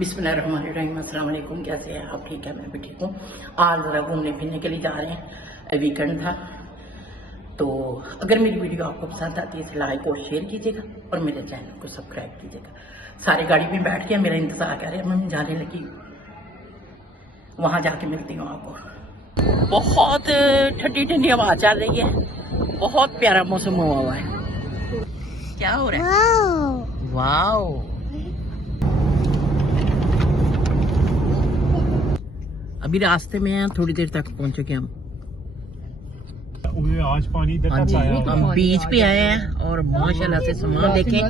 बिस्मिल्लाहिर्रहमानिर्रहीम। अस्सलाम वालेकुम। कैसे हैं आप? ठीक है, मैं भी ठीक हूँ। आज ज़रा घूमने फिरने के लिए जा रहे हैं, वीकेंड था। तो अगर मेरी वीडियो आपको पसंद आती है तो लाइक और शेयर कीजिएगा और मेरे चैनल को सब्सक्राइब कीजिएगा। सारे गाड़ी में बैठ के मेरा इंतज़ार कर रहे हैं, मैं जाने लगी, वहाँ जाके मिलती हूँ आपको। बहुत ठंडी ठंडी हवा चल रही है, बहुत प्यारा मौसम हुआ है। क्या हो रहा है? वाओ, अभी रास्ते में हैं, थोड़ी देर तक पहुंचेंगे हम। आज पानी हाँ जी, हम बीच पे आए हैं और माशाल्लाह से सामान देखें,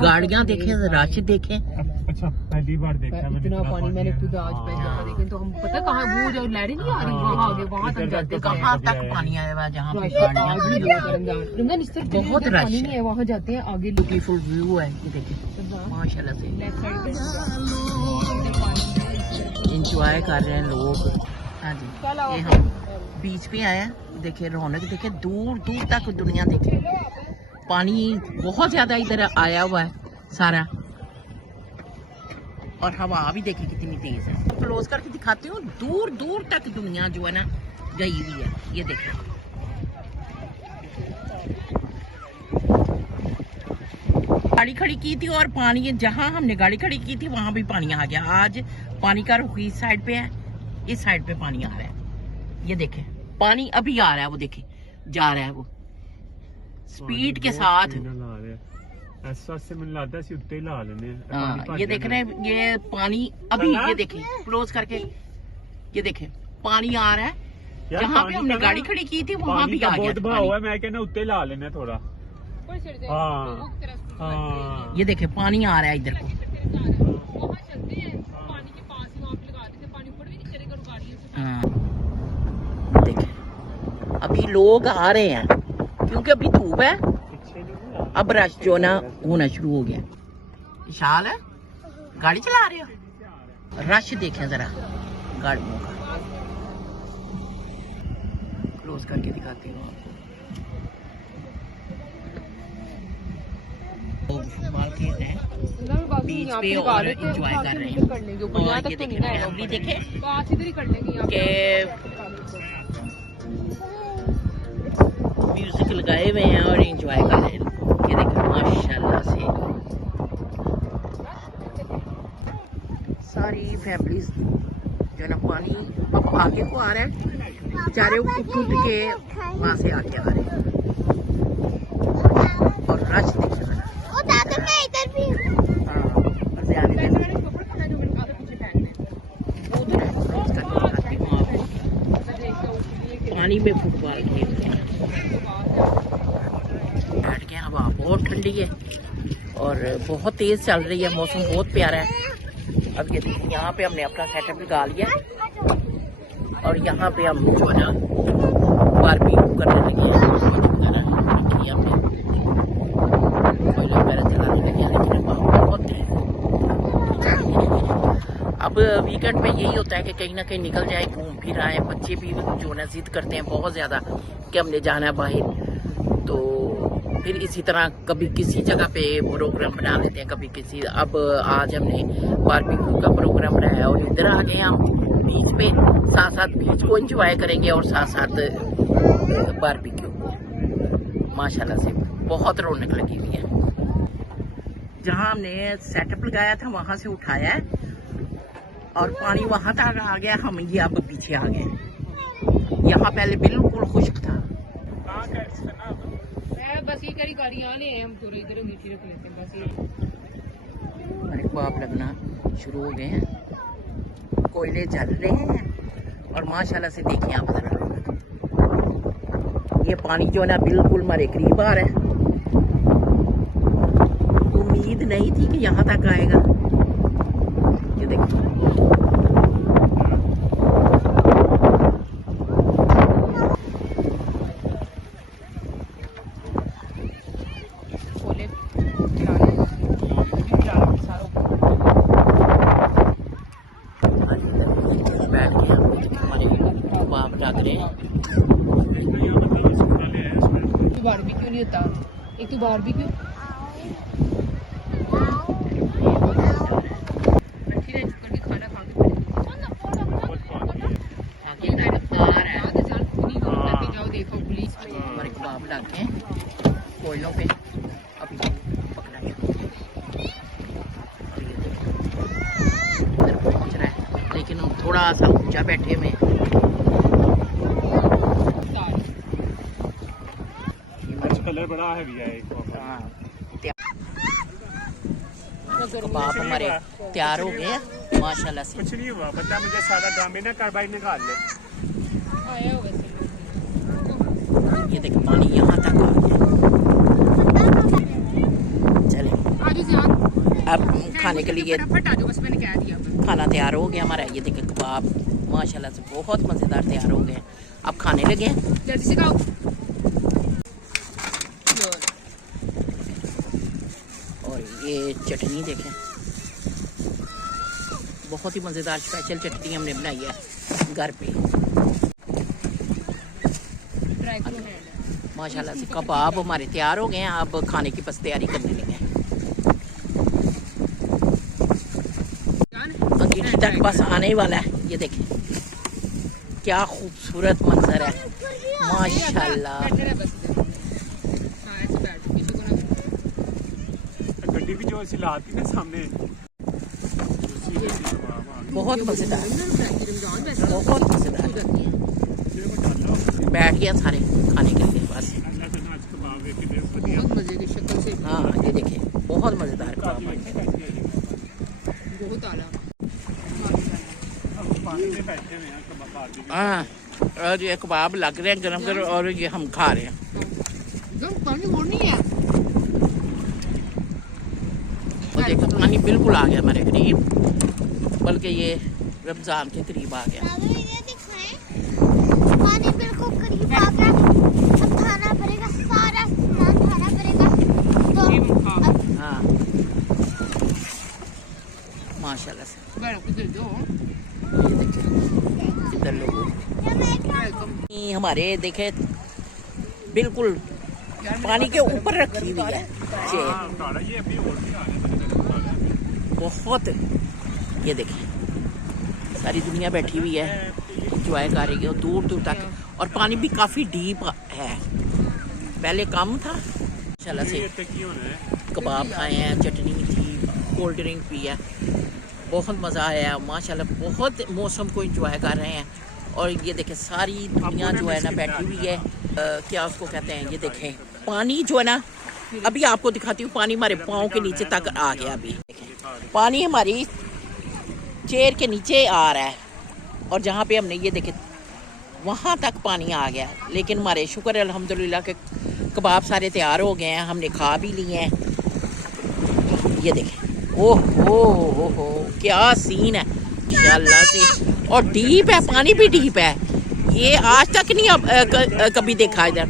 गाड़ियां देखें, रश देखें। अच्छा, पहली बार देखा मैंने इतना पानी। मैंने खुद आज पहले देखे तो हम पता कहाँ वो जो लहरें नहीं आ रही वहाँ आगे वहाँ तक जाते। कहाँ तक पानी आया हुआ जहाँ पे रमजान इस तरफ बहुत रश पानी नहीं है, वहाँ जाते हैं आगे। ब्यूटीफुल व्यू है, ये देखिए माशाल्लाह से एंजॉय कर रहे हैं लोग। हाँ जी, ये हम बीच पे आए हैं, देखिए रौनक देखे, दूर दूर तक दुनिया देखे। पानी बहुत ज्यादा इधर आया हुआ है सारा, और हवा भी देखिए कितनी तेज है। क्लोज करके दिखाती हूँ, दूर दूर तक दुनिया जो है ना गई हुई है, ये देखिए। गाड़ी खड़ी की थी और पानी, जहां हमने गाड़ी खड़ी की थी वहां भी पानी आ गया। आज पानी का रुख इस साइड पे है, इस साइड पे पानी आ रहा है, ये देखें पानी अभी आ रहा है, वो देखें जा रहा है वो स्पीड के साथ। ऐसा से मैंने लगता है उत्ते ला लेने। ये देख रहे हैं, ये पानी अभी, ये देखें क्लोज करके, ये देखें पानी आ रहा है। जहाँ पे हमने गाड़ी खड़ी की थी वहां भी आ गया है। मैं कहना उत्ते ला लेने थोड़ा। हाँ, ये देखें पानी आ रहा है इधर को। देखें अभी लोग आ रहे हैं क्योंकि अभी धूप है, अब रश जो ना होना शुरू हो गया। विशाल है, गाड़ी चला रहे हो? रश देखें जरा गाड़ियों का, क्लोज करके दिखाती हूँ आपको। मार्केट है बीच पे और एंजॉय कर रहे हैं। और ये देखें फैमिली देखे के म्यूजिक लगाए हुए हैं और एंजॉय कर रहे हैं। ये देखें माशाल्लाह से सारी फैमिलीज जो ना, पानी अब आगे को आ रहा है, बेचारे उठ के वहां से आके आ रहे हैं। और रश देखिए पानी में फुटबॉल खेलते हैं, बैठ के। हवा बहुत ठंडी है और बहुत तेज चल रही है, मौसम बहुत प्यारा है। अब ये देखिए यहाँ पे हमने अपना सेटअप लगा लिया और यहाँ पे हम जो है ना बारबेक्यू करने लगे हैं। हमने कोयला वगैरह जलाने लगे हैं, लेकिन बहुत है। अब वीकेंड में यही होता है कि कहीं ना कहीं निकल जाए, घूम फिर आए। बच्चे भी जो है जिद करते हैं बहुत ज़्यादा कि हमने जाना है बाहर, तो फिर इसी तरह कभी किसी जगह पे प्रोग्राम बना लेते हैं, कभी किसी। अब आज हमने बारबेक्यू का प्रोग्राम बनाया और इधर आ गए हम बीच पे, साथ साथ बीच को एंजॉय करेंगे और साथ साथ बारबेक्यू। माशाल्लाह से बहुत रौनक लगी हुई है। जहाँ हमने सेटअप लगाया था वहां से उठाया है और पानी वहां तक आ गया, हम ये अब पीछे आ गए। यहाँ पहले बिल्कुल खुश्क था। बस ये करी गाड़ियाँ ले हम पूरे इधर नीचे रख लेते हैं बस ये। अरे बाप लगना शुरू हो गए हैं, कोयले जल रहे हैं और माशाल्लाह से देखिए आप जरा, ये पानी जो है ना बिल्कुल हमारे करीब आ रहा है। उम्मीद नहीं थी कि यहाँ तक आएगा। ये देखिए बारबेक्यू नहीं होता, एक तो बारबेक्यू सा ऊंचा बैठे में। कलर बड़ा हैवी है एक हाँ, कबाब हमारे तैयार हो गए हैं माशाल्लाह से। कुछ नहीं हुआ, बता मुझे सारा ड्रामे ना कार्बाइड निकाल ले। आया होगा ये देख पानी यहाँ तक आ गया। चले अब खाने के लिए फटाफट आ जाओ, बस मैंने कह दिया। खाना तैयार हो गया हमारा। ये देखे कबाब माशाल्लाह से बहुत मज़ेदार तैयार हो गए। अब खाने लगे हैं। जल्दी से खाओ। और ये चटनी देखें, बहुत ही मज़ेदार स्पेशल चटनी हमने बनाई है घर पे माशाल्लाह से। कबाब हमारे तैयार हो गए हैं। अब खाने की बस तैयारी करने लगे हैं। अंगीठी तक बस आने ही वाला है। ये देखें क्या खूबसूरत मंजर है माशाल्लाह। गड्डी भी जो ऐसी लाती ना सामने, बहुत मज़ेदार, बहुत मज़ेदार। बैठ गया सारे खाने के लिए बस। बहुत मजे की शक्ल से। हाँ ये देखें बहुत मज़ेदार कबाब। बहुत आला। हाँ और ये कबाब लग रहे हैं गरम गरम और ये हम खा रहे हैं। पानी और नहीं है। और देखो पानी बिल्कुल आ गया हमारे करीब, बल्कि ये रमज़ान के करीब आ गया। पानी बिल्कुल करीब आ गया। अब खाना पड़ेगा, सारा सामान खाना पड़ेगा। तो हाँ माशाल्लाह से। ये देखिए इधर लोग हमारे देखे बिल्कुल पानी के ऊपर रखी हुई है चेयर। बहुत ये देखिए सारी दुनिया बैठी हुई है, एंजॉय कर रही है दूर दूर तक। और पानी भी काफ़ी डीप है, पहले कम था। माशाल्लाह से कबाब खाए हैं, चटनी थी, कोल्ड ड्रिंक पी है, बहुत मज़ा आया माशाल्लाह। बहुत मौसम को एंजॉय कर रहे हैं। और ये देखें सारी दुनिया जो है ना बैठी हुई है। क्या उसको कहते हैं, ये देखें पानी जो है ना, अभी आपको दिखाती हूँ। पानी हमारे पाँव के नीचे तक आ गया। अभी पानी हमारी चेयर के नीचे आ रहा है और जहाँ पे हमने ये देखे वहाँ तक पानी आ गया। लेकिन हमारे शुक्र अल्हम्दुलिल्लाह के कबाब सारे तैयार हो गए हैं, हमने खा भी लिए हैं। ये देखें ओह हो क्या सीन है माशाल्लाह से। और डीप है, पानी भी डीप है। ये आज तक नहीं कभी देखा इधर।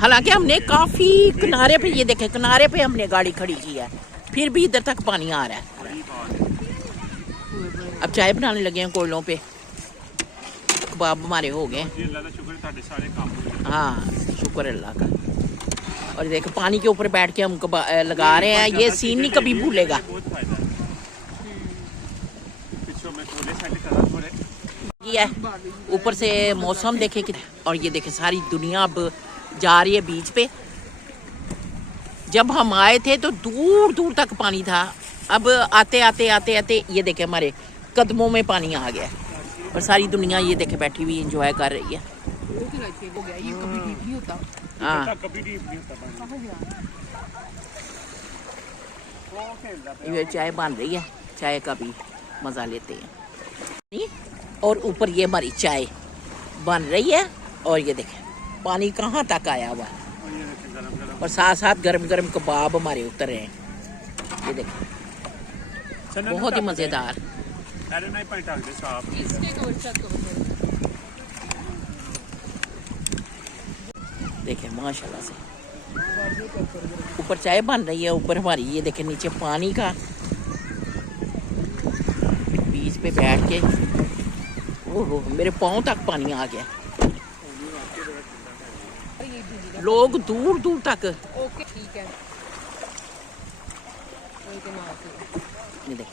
हालांकि हमने काफ़ी किनारे पे, ये देखें किनारे पे हमने गाड़ी खड़ी की है, फिर भी इधर तक पानी आ रहा है। अब चाय बनाने लगे हैं कोयलों पे। कबाब हमारे हो गए। हाँ शुक्र अल्लाह का। और देखो पानी के ऊपर बैठ के हम लगा रहे हैं। ये सीन नहीं कभी भूलेगा। ये ऊपर से मौसम देखे कि, और ये देखे सारी दुनिया अब जा रही है बीच पे। जब हम आए थे तो दूर दूर तक पानी था। अब आते आते आते आते ये देखे हमारे कदमों में पानी आ गया। और सारी दुनिया ये देखे बैठी हुई एंजॉय कर रही है। हाँ ये चाय बन रही है, चाय का भी मज़ा लेते हैं। और ऊपर ये हमारी चाय बन रही है। और ये देखें पानी कहाँ तक आया हुआ है। और साथ साथ गरम गरम कबाब हमारे उतर रहे हैं। ये देखें बहुत ही मज़ेदार। देखें माशाल्लाह से ऊपर चाय बन रही है, ऊपर हमारी ये देखें नीचे पानी का बीच पे बैठ के। ओहो मेरे पाँव तक पानी आ गया। लोग दूर दूर तक। ओके ठीक है। ये देख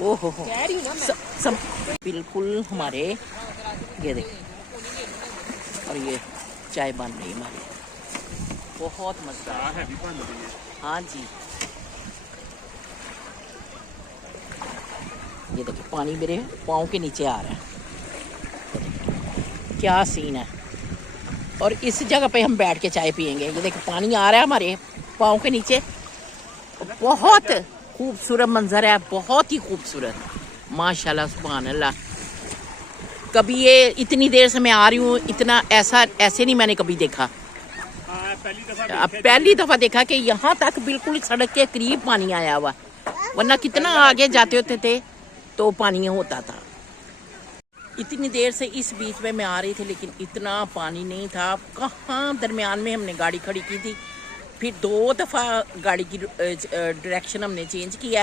ओहो कह रही हूं ना मैं। सब बिल्कुल हमारे ये देख। और ये चाय बन रही है हमारी, बहुत मज़ेदार है। हाँ जी ये देखिए पानी मेरे पाँव के नीचे आ रहा है, क्या सीन है। और इस जगह पे हम बैठ के चाय पियेंगे। ये देखिए पानी आ रहा है हमारे पाँव के नीचे, बहुत खूबसूरत मंजर है, बहुत ही खूबसूरत, माशाल्लाह सुभान अल्लाह। कभी ये इतनी देर से मैं आ रही हूँ, इतना ऐसे नहीं मैंने कभी देखा। पहली दफा देखा कि यहाँ तक बिल्कुल सड़क के करीब पानी आया हुआ, वरना कितना आगे जाते होते थे तो पानी होता था। इतनी देर से इस बीच में मैं आ रही थी लेकिन इतना पानी नहीं था। कहाँ दरमियान में हमने गाड़ी खड़ी की थी, फिर 2 दफ़ा गाड़ी की डायरेक्शन हमने चेंज किया।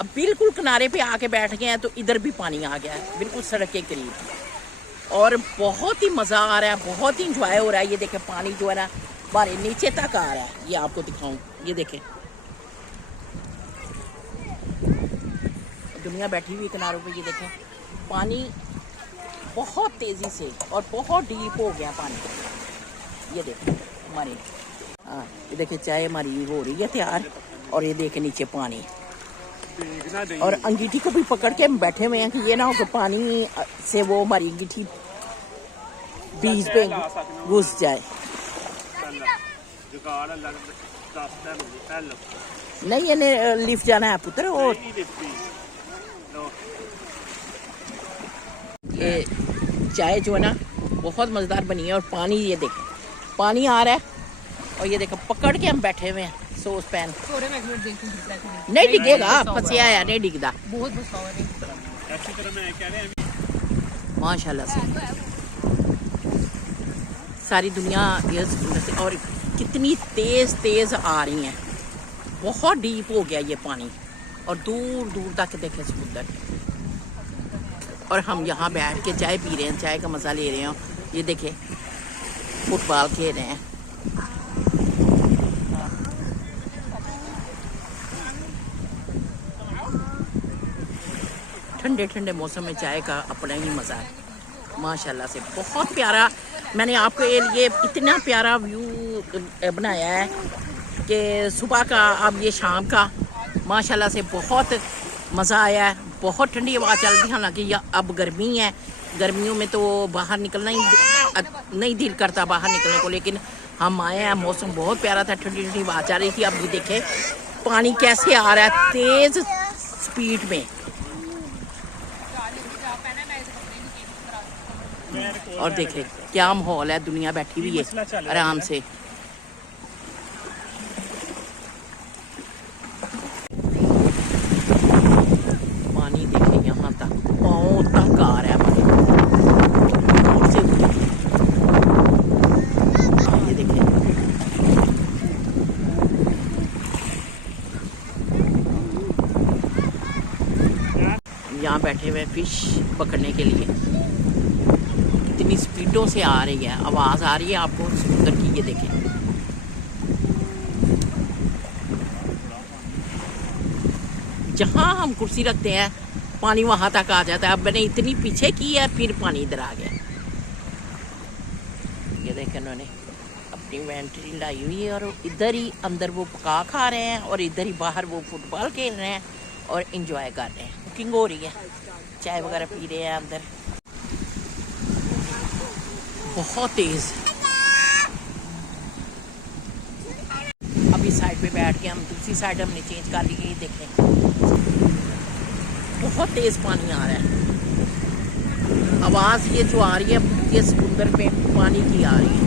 अब बिल्कुल किनारे पे आके बैठ गए हैं तो इधर भी पानी आ गया है, बिल्कुल सड़क के करीब, और बहुत ही मज़ा आ रहा है, बहुत ही इंजॉय हो रहा है। ये देखें पानी जो है ना हमारे नीचे तक आ रहा है, ये आपको दिखाऊं, ये देखें दुनिया बैठी हुई किनारों पे। ये देखें पानी बहुत तेज़ी से और बहुत डीप हो गया पानी। ये देखें हमारी, हाँ ये देखें चाय हमारी हो रही है तैयार, और ये देखें नीचे पानी, और अंगीठी को भी पकड़ के हम बैठे हुए हैं कि ये ना हो कि पानी से वो हमारी अंगीठी बीच पे घुस जाए। नहीं ये लिफ्ट जाना है पुत्र, और ये चाय जो है ना बहुत मज़ेदार बनी है। और पानी ये देखें पानी आ रहा है, और ये देखें पकड़ के हम बैठे हुए हैं सॉस पैन। नहीं डिगेगा, फंसिया है नहीं डिगदा, बहुत बसाव है। माशाल्लाह से सारी दुनिया ये से, और कितनी तेज़ आ रही हैं, बहुत डीप हो गया ये पानी, और दूर दूर तक देखें समुद्र। और हम यहाँ बैठ के चाय पी रहे हैं, चाय का मज़ा ले रहे हैं। ये देखें फुटबॉल खेल रहे हैं। ठंडे ठंडे मौसम में चाय का अपना ही मज़ा है, माशाल्लाह से बहुत प्यारा। मैंने आपके लिए इतना प्यारा व्यू बनाया है कि सुबह का अब ये शाम का, माशाल्लाह से बहुत मज़ा आया है। बहुत ठंडी हवा चल रही है, हालांकि अब गर्मी है, गर्मियों में तो बाहर निकलना ही नहीं दिल करता बाहर निकलने को, लेकिन हम आए हैं, मौसम बहुत प्यारा था, ठंडी ठंडी हवा चल रही थी। अब भी देखें पानी कैसे आ रहा है तेज़ स्पीड में, और देखें क्या माहौल है, दुनिया बैठी हुई है आराम से। पानी देखें यहाँ तक पाँव तक आ रहा है पानी, हाँ ये देखें यहाँ बैठे हुए फिश पकड़ने के लिए। इतनी स्पीडों से आ रही है, आवाज़ आ रही है आपको समुद्र की। ये देखें जहाँ हम कुर्सी रखते हैं पानी वहाँ तक आ जाता है। अब मैंने इतनी पीछे की है, फिर पानी इधर आ गया। ये देखें उन्होंने अपनी वेंट्री लाई हुई है, और इधर ही अंदर वो पका खा रहे हैं, और इधर ही बाहर वो फुटबॉल खेल रहे हैं और इंजॉय कर रहे हैं। कुकिंग हो रही है, चाय वगैरह पी रहे हैं अंदर। बहुत तेज, अभी साइड पे बैठ के हम दूसरी साइड हमने चेंज कर ली। देखें बहुत तेज पानी आ रहा है, आवाज़ ये जो आ रही है ये समुद्र में पानी की आ रही है।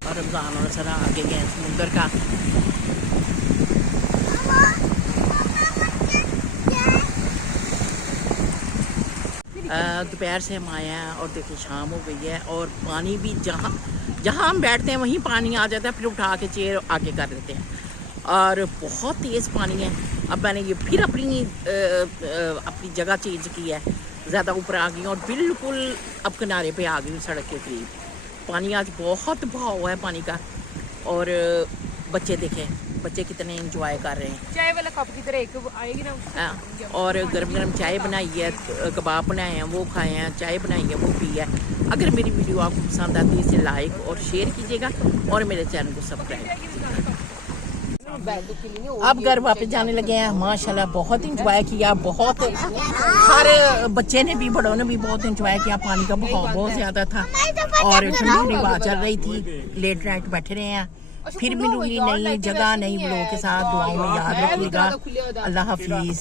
और रमज़ान और सरा आगे गए समुद्र का। दोपहर से हम आए हैं और देखिए शाम हो गई है, और पानी भी जहाँ हम बैठते हैं वहीं पानी आ जाता है, फिर उठा के चेयर आगे कर देते हैं, और बहुत तेज़ पानी है। अब मैंने ये फिर अपनी जगह चेंज की है, ज़्यादा ऊपर आ गई और बिल्कुल अब किनारे पे आ गई सड़क के करीब। पानी आज बहुत बहाव है पानी का, और बच्चे देखें बच्चे कितने एंजॉय कर रहे हैं। चाय वाला कप की तरह एक आएगी ना, और गरम गरम चाय बनाई है, कबाब बनाए हैं वो खाए हैं, चाय बनाई है वो पी है। अगर मेरी वीडियो आपको पसंद आती है इसे लाइक और शेयर कीजिएगा, और मेरे चैनल को सब्सक्राइब कीजिएगा। अब घर वापस जाने लगे हैं। माशाल्लाह बहुत इंजॉय किया, बहुत हर बच्चे ने भी बड़ों ने भी बहुत इंजॉय किया। पानी का बहाव बहुत ज्यादा था और ठंडी ठंडी हवा चल रही थी। लेट नाइट बैठे रहे हैं। फिर मिलूंगी नई जगह नई ब्लॉग के साथ। दुआओं में याद रखिएगा। अल्लाह हाफिज।